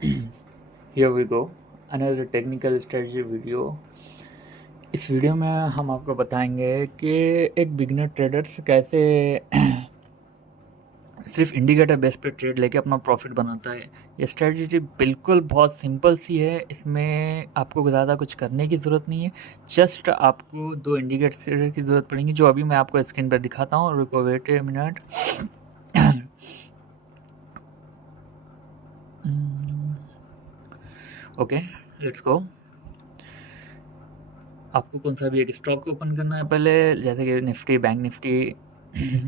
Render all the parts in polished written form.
Here we go, another technical strategy video. इस video में हम आपको बताएंगे कि एक बिगिनर ट्रेडर्स कैसे सिर्फ इंडिकेटर बेस पे ट्रेड लेके अपना प्रॉफिट बनाता है। ये स्ट्रेटजी बिल्कुल बहुत सिंपल सी है, इसमें आपको ज़्यादा कुछ करने की ज़रूरत नहीं है। जस्ट आपको दो इंडिकेटर की ज़रूरत पड़ेगी, जो अभी मैं आपको स्क्रीन पर दिखाता हूँ। रुको, wait a minute. Okay, let's go. आपको कौन सा भी एक स्टॉक ओपन करना है पहले, जैसे कि निफ्टी, बैंक निफ्टी।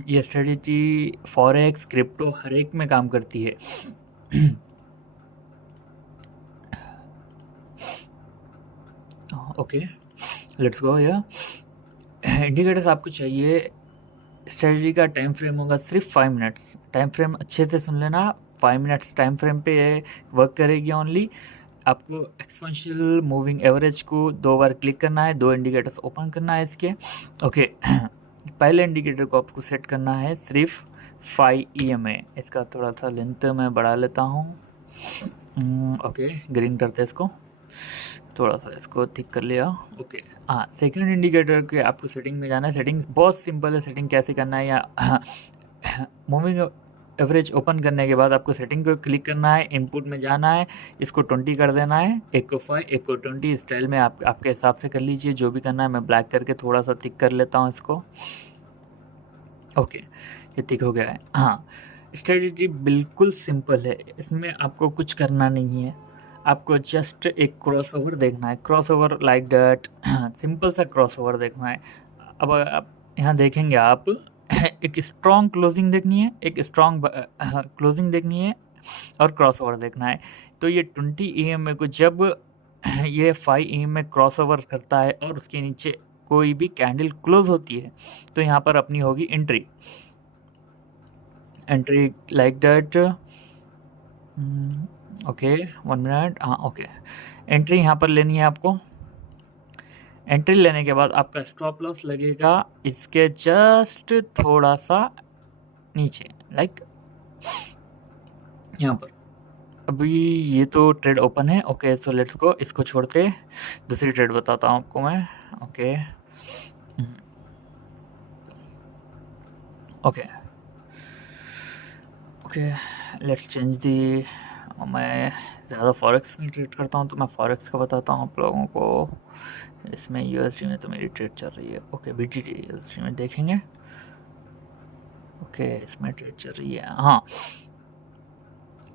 ये स्ट्रेटजी फॉरेक्स, क्रिप्टो हर एक में काम करती है। ओके, लेट्स गो। या इंडिकेटर्स आपको चाहिए। स्ट्रेटजी का टाइम फ्रेम होगा सिर्फ 5 मिनट्स। टाइम फ्रेम अच्छे से सुन लेना, 5 मिनट्स टाइम फ्रेम पे वर्क करेगी ओनली। आपको एक्सपोनेंशियल मूविंग एवरेज को 2 बार क्लिक करना है, 2 इंडिकेटर्स ओपन करना है इसके। ओके, पहले इंडिकेटर को आपको सेट करना है सिर्फ 5 EMA। इसका थोड़ा सा लेंथ मैं बढ़ा लेता हूँ। ओके, ग्रीन करते हैं इसको, थोड़ा सा इसको थिक कर लिया। ओके, हाँ, सेकंड इंडिकेटर के आपको सेटिंग में जाना है। सेटिंग्स बहुत सिंपल है, सेटिंग कैसे करना है। या मूविंग एवरेज ओपन करने के बाद आपको सेटिंग को क्लिक करना है, इनपुट में जाना है, इसको 20 कर देना है। एक को 5, एक को 20 स्टाइल में आपके हिसाब से कर लीजिए, जो भी करना है। मैं ब्लैक करके थोड़ा सा थिक कर लेता हूँ इसको। ओके, ये थिक हो गया है। हाँ, स्ट्रेटजी बिल्कुल सिंपल है, इसमें आपको कुछ करना नहीं है। आपको जस्ट एक क्रॉसओवर देखना है, क्रॉसओवर लाइक दैट। सिंपल सा क्रॉसओवर देखना है। अब आप यहाँ देखेंगे, आप एक स्ट्रॉन्ग क्लोजिंग देखनी है, एक स्ट्रॉन्ग क्लोजिंग देखनी है, और क्रॉसओवर देखना है। तो ये 20 EMA को जब ये 5 EMA क्रॉसओवर करता है और उसके नीचे कोई भी कैंडल क्लोज होती है, तो यहाँ पर अपनी होगी entry like that. Okay, 1 minute. हाँ, ओके, एंट्री यहाँ पर लेनी है आपको। एंट्री लेने के बाद आपका स्टॉप लॉस लगेगा इसके जस्ट थोड़ा सा नीचे, लाइक यहाँ पर। अभी ये तो ट्रेड ओपन है। ओके, सो लेट्स गो, इसको छोड़ते दूसरी ट्रेड बताता हूँ आपको मैं। Okay, okay, okay, let's change the. मैं ज़्यादा फॉरेक्स में ट्रेड करता हूँ, तो मैं फॉरेक्स का बताता हूँ आप लोगों को। इसमें USD में तो मेरी ट्रेड चल रही है। ओके, BTD USD में देखेंगे। ओके, इसमें ट्रेड चल रही है। हाँ,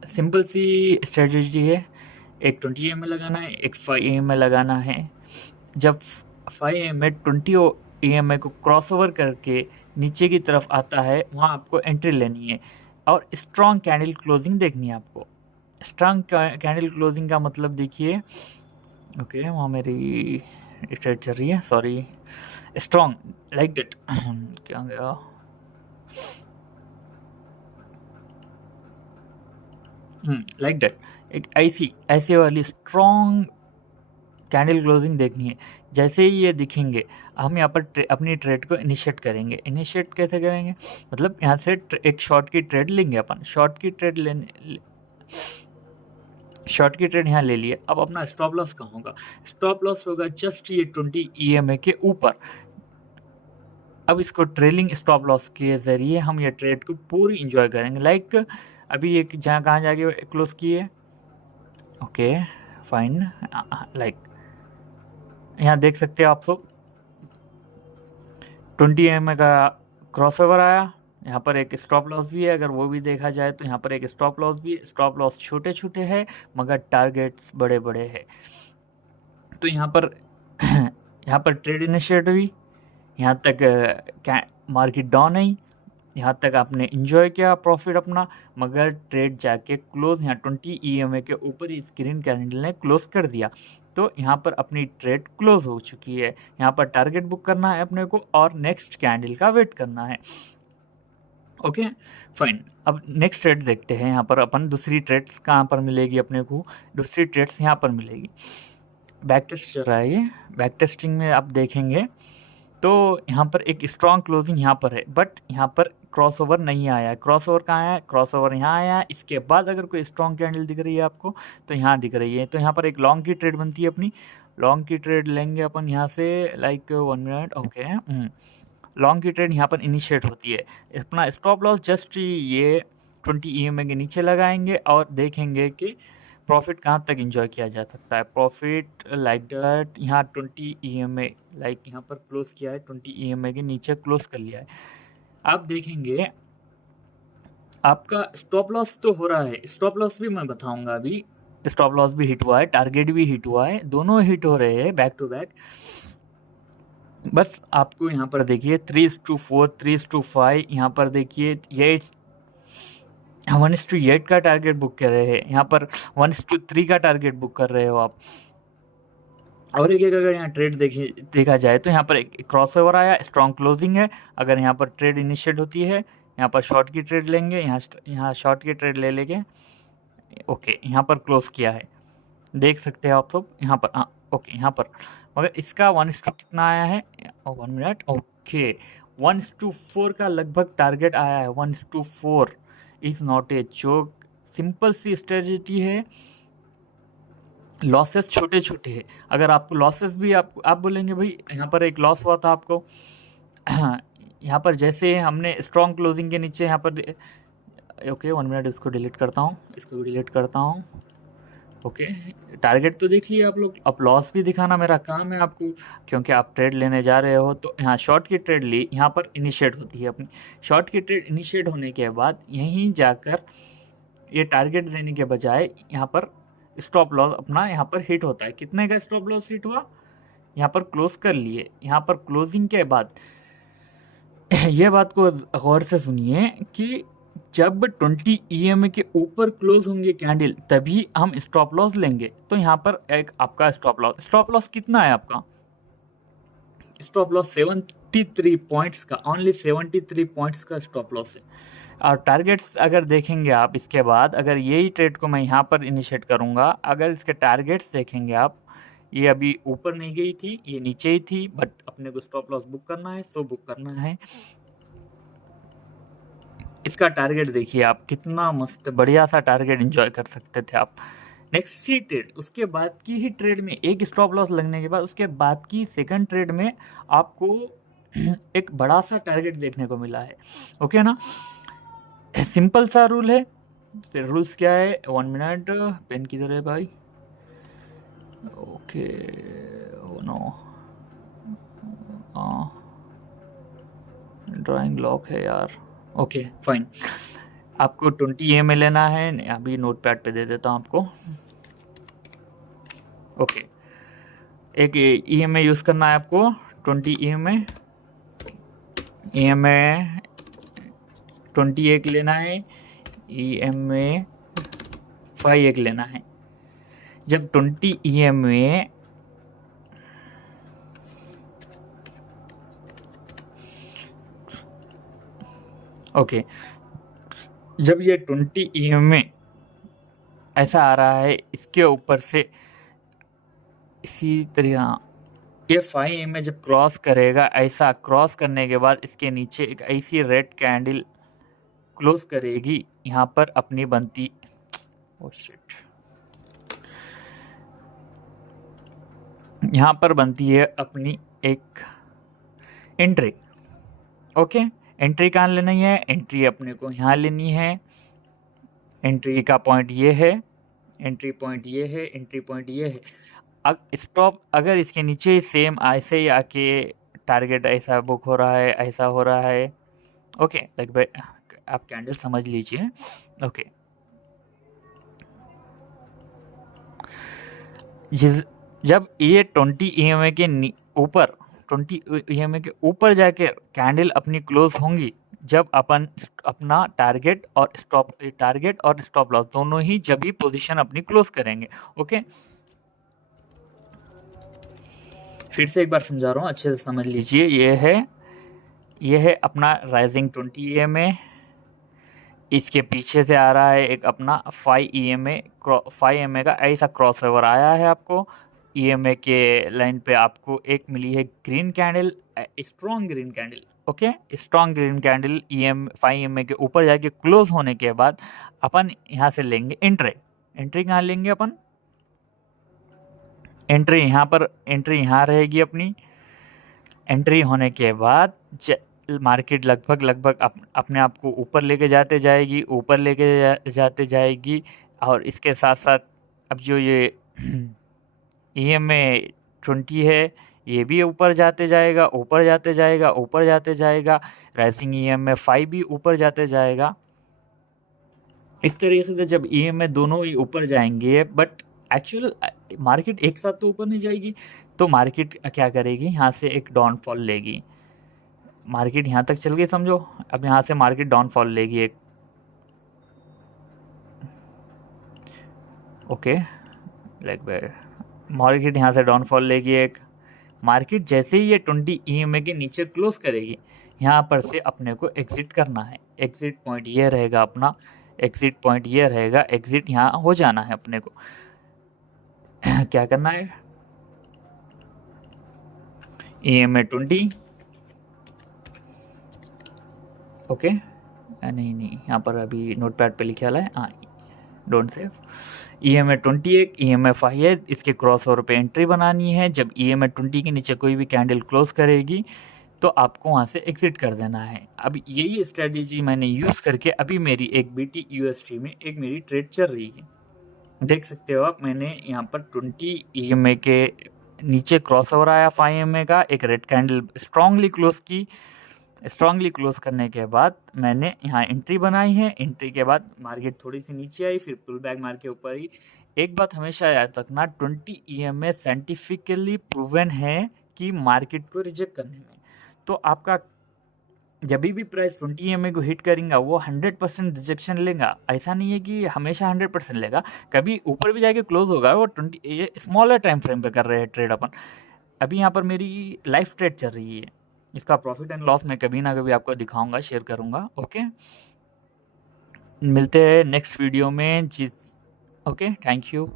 सिंपल सी स्ट्रेटजी है। एक 20 EMA लगाना है, एक 5 EMA लगाना है। जब 5 EMA 20 EMA को क्रॉसओवर करके नीचे की तरफ आता है, वहाँ आपको एंट्री लेनी है और स्ट्रॉन्ग कैंडल क्लोजिंग देखनी है आपको। स्ट्रॉन्ग कैंडल क्लोजिंग का मतलब देखिए। ओके, वहाँ मेरी ट्रेड चल रही है, सॉरी। Strong like that. क्या गया? Like that. एक ऐसी वाली स्ट्रॉन्ग कैंडल क्लोजिंग देखनी है। जैसे ही ये दिखेंगे, हम यहाँ पर अपनी ट्रेड को इनिशिएट करेंगे। इनिशिएट कैसे करेंगे? मतलब यहाँ से एक शॉर्ट की ट्रेड लेंगे अपन। शॉर्ट की ट्रेड यहाँ ले लिए। अब अपना स्टॉप लॉस कहाँ होगा? स्टॉप लॉस होगा जस्ट ये 20 EMA के ऊपर। अब इसको ट्रेलिंग स्टॉप लॉस के ज़रिए हम ये ट्रेड को पूरी इंजॉय करेंगे। लाइक अभी एक कहाँ जाके क्लोज किए। Okay, fine. लाइक यहाँ देख सकते हैं आप सब, 20 EMA का क्रॉसओवर आया। यहाँ पर एक स्टॉप लॉस भी है, अगर वो भी देखा जाए तो यहाँ पर एक स्टॉप लॉस भी। स्टॉप लॉस छोटे छोटे हैं मगर टारगेट्स बड़े बड़े हैं। तो यहाँ पर ट्रेड इनिशिएट हुई, यहाँ तक मार्केट डाउन आई, यहाँ तक आपने इंजॉय किया प्रॉफिट अपना। मगर ट्रेड जाके क्लोज यहाँ 20 EMA के ऊपर ही स्क्रीन कैंडल ने क्लोज कर दिया। तो यहाँ पर अपनी ट्रेड क्लोज हो चुकी है। यहाँ पर टारगेट बुक करना है अपने को और नेक्स्ट कैंडल का वेट करना है। Okay, fine. अब नेक्स्ट ट्रेड देखते हैं। यहाँ पर अपन दूसरी ट्रेड्स कहाँ पर मिलेगी अपने को? दूसरी ट्रेड्स यहाँ पर मिलेगी। बैक टेस्ट चल रहा है ये। बैक टेस्टिंग में आप देखेंगे तो यहाँ पर एक स्ट्रॉन्ग क्लोजिंग यहाँ पर है, बट यहाँ पर क्रॉसओवर नहीं आया है। क्रॉसओवर कहाँ आया है? क्रॉसओवर यहाँ आया है। इसके बाद अगर कोई स्ट्रॉन्ग कैंडल दिख रही है आपको तो यहाँ दिख रही है, तो यहाँ पर एक लॉन्ग की ट्रेड बनती है अपनी। लॉन्ग की ट्रेड लेंगे अपन यहाँ से लाइक 1 मिनट। ओके, लॉन्ग की ट्रेड यहाँ पर इनिशिएट होती है। अपना स्टॉप लॉस जस्ट ये 20 EMA के नीचे लगाएंगे और देखेंगे कि प्रॉफिट कहाँ तक इंजॉय किया जा सकता है। प्रॉफिट लाइक दैट यहाँ 20 EMA लाइक यहाँ पर क्लोज किया है, 20 EMA के नीचे क्लोज कर लिया है। आप देखेंगे आपका स्टॉप लॉस तो हो रहा है, स्टॉप लॉस भी मैं बताऊंगा अभी। स्टॉप लॉस भी हिट हुआ है, टारगेट भी हिट हुआ है, दोनों हिट हो रहे हैं बैक टू बैक। बस आपको यहाँ पर देखिए 3:4, 3:5, यहाँ पर देखिए 1:8 का टारगेट बुक कर रहे हैं, यहाँ पर 1:3 का टारगेट बुक कर रहे हो आप। और एक अगर यहाँ ट्रेड देखा जाए तो यहाँ पर एक क्रॉसओवर आया, स्ट्रॉन्ग क्लोजिंग है। अगर यहाँ पर ट्रेड इनिशिएट होती है, यहाँ पर शॉर्ट की ट्रेड लेंगे, यहाँ शॉर्ट की ट्रेड ले लेंगे। ओके, यहाँ पर क्लोज किया है, देख सकते हैं आप सब यहाँ पर। हाँ ओके, यहाँ पर मगर इसका 1:2 कितना आया है? 1 मिनट। ओके, 1:4 का लगभग टारगेट आया है। 1:4 is not a joke. Simple सी स्ट्रेटजी है, लॉसेस छोटे छोटे हैं। अगर आपको लॉसेस भी आप बोलेंगे भाई यहाँ पर एक लॉस हुआ था आपको, यहाँ पर जैसे हमने स्ट्रॉन्ग क्लोजिंग के नीचे यहाँ पर ओके 1 मिनट, इसको डिलीट करता हूँ, इसको भी डिलीट करता हूँ। ओके, टारगेट तो देख लिए आप लोग, अब लॉस भी दिखाना मेरा काम है आपको, क्योंकि आप ट्रेड लेने जा रहे हो। तो यहाँ शॉर्ट की ट्रेड ली, यहाँ पर इनिशिएट होती है अपनी। शॉर्ट की ट्रेड इनिशिएट होने के बाद यहीं जाकर ये टारगेट देने के बजाय यहाँ पर स्टॉप लॉस अपना यहाँ पर हिट होता है। कितने का स्टॉप लॉस हिट हुआ? यहाँ पर क्लोज कर लिए। यहाँ पर क्लोजिंग के बाद ये बात को गौर से सुनिए कि जब 20 EMA के ऊपर क्लोज होंगे कैंडल तभी हम स्टॉप लॉस लेंगे। तो यहाँ पर एक आपका स्टॉप लॉस कितना है आपका? स्टॉप लॉस 73 पॉइंट्स का, ओनली 73 पॉइंट्स का स्टॉप लॉस है। और टारगेट्स अगर देखेंगे आप, इसके बाद अगर यही ट्रेड को मैं यहाँ पर इनिशिएट करूँगा, अगर इसके टारगेट्स देखेंगे आप, ये अभी ऊपर नहीं गई थी, ये नीचे ही थी, बट अपने को स्टॉप लॉस बुक करना है तो बुक करना है। इसका टारगेट देखिए आप, कितना मस्त बढ़िया सा टारगेट एंजॉय कर सकते थे आप। नेक्स्ट ही ट्रेड, उसके बाद की ही ट्रेड में एक स्टॉप लॉस लगने के बाद उसके बाद की सेकंड ट्रेड में आपको एक बड़ा सा टारगेट देखने को मिला है। ओके ना, सिंपल सा रूल है। रूल्स क्या है? 1 मिनट, पेन किधर है भाई? ओके, नो, ड्राइंग लॉक है यार। ओके फाइन, आपको 20 EMA लेना है, अभी नोट पैड पे दे देता हूँ आपको। ओके, एक EMA यूज़ करना है आपको, 20 EMA 21 लेना है, EMA 5 लेना है। जब 20 EMA ओके, जब ये 20 EMA ऐसा आ रहा है, इसके ऊपर से इसी तरह ये 5 EMA जब क्रॉस करेगा, ऐसा क्रॉस करने के बाद इसके नीचे एक ऐसी रेड कैंडल क्लोज करेगी, यहाँ पर अपनी बनती शिट, यहाँ पर बनती है अपनी एक एंट्री। ओके, एंट्री कहाँ लेनी है? एंट्री अपने को यहाँ लेनी है। एंट्री का पॉइंट ये है, एंट्री पॉइंट ये है, एंट्री पॉइंट ये है। स्टॉप अगर इसके नीचे सेम ऐसे ही आके टारगेट ऐसा बुक हो रहा है, ऐसा हो रहा है। ओके, लाइक भाई आप कैंडल समझ लीजिए। ओके, जब ये 20 EMA के ऊपर 20 EMA के ऊपर जाके कैंडल अपनी क्लोज होंगी, जब अपन अपना टारगेट और स्टॉप लॉस दोनों ही जब ही पोजीशन अपनी क्लोज करेंगे। ओके, फिर से एक बार समझा रहा हूँ, अच्छे से समझ लीजिए। ये है अपना राइजिंग 20 EMA, इसके पीछे से आ रहा है एक अपना 5 EMA का ऐसा क्रॉसओवर आया है आपको। EMA के लाइन पे आपको एक मिली है green candle, strong green candle. Okay, strong green candle 5 EMA के ऊपर जाके क्लोज होने के बाद अपन यहाँ से लेंगे एंट्री कहाँ लेंगे अपन? एंट्री यहाँ पर, एंट्री यहाँ रहेगी अपनी। एंट्री होने के बाद मार्केट लगभग अपने आप को ऊपर लेके जाते जाते जाएगी। और इसके साथ साथ अब जो ये EMA 20 है ये भी ऊपर जाते जाएगा। राइजिंग EMA 5 भी ऊपर जाते जाएगा। इस तरीके से जब EMA दोनों ही ऊपर जाएंगे, बट एक्चुअल मार्केट एक साथ तो ऊपर नहीं जाएगी, तो मार्केट क्या करेगी, यहाँ से एक डाउनफॉल लेगी। मार्केट यहाँ तक चल गई समझो, अब यहाँ से मार्केट डाउनफॉल लेगी एक। ओके, मार्केट यहाँ से डाउनफॉल लेगी एक। मार्केट जैसे ही ये 20 EMA के नीचे क्लोज करेगी, यहाँ पर से अपने को एग्जिट करना है। एग्जिट पॉइंट ये रहेगा अपना, एग्जिट यहाँ हो जाना है अपने को। क्या करना है, EMA 20, ओके, नहीं यहाँ पर अभी नोटपैड पे लिखा है, हाँ, डोंट सेव। EMA 21, EMA 5 है, इसके क्रॉस ओवर पे एंट्री बनानी है। जब EMA 20 के नीचे कोई भी कैंडल क्लोज करेगी तो आपको वहाँ से एग्जिट कर देना है। अब यही स्ट्रेटजी मैंने यूज़ करके अभी मेरी एक BTUSD में एक मेरी ट्रेड चल रही है। देख सकते हो आप, मैंने यहाँ पर 20 EMA के नीचे क्रॉस ओवर आया 5 EMA का, एक रेड कैंडल स्ट्रांगली क्लोज की। स्ट्रांगली क्लोज करने के बाद मैंने यहाँ एंट्री बनाई है। एंट्री के बाद मार्केट थोड़ी सी नीचे आई, फिर पुल बैक मार के ऊपर ही। एक बात हमेशा याद रखना, 20 EMA साइंटिफिकली प्रूवन है कि मार्केट को रिजेक्ट करने में। तो आपका जब भी प्राइस 20 EMA को हिट करेगा वो 100% रिजेक्शन लेगा। ऐसा नहीं है कि हमेशा 100% लेगा, कभी ऊपर भी जाके क्लोज होगा वो। 20 ये स्मॉलर टाइम फ्रेम पे कर रहे हैं ट्रेड अपन। अभी यहाँ पर मेरी लाइव ट्रेड चल रही है, इसका प्रॉफिट एंड लॉस मैं कभी ना कभी आपको दिखाऊंगा, शेयर करूंगा। ओके, मिलते हैं नेक्स्ट वीडियो में। Okay, thank you.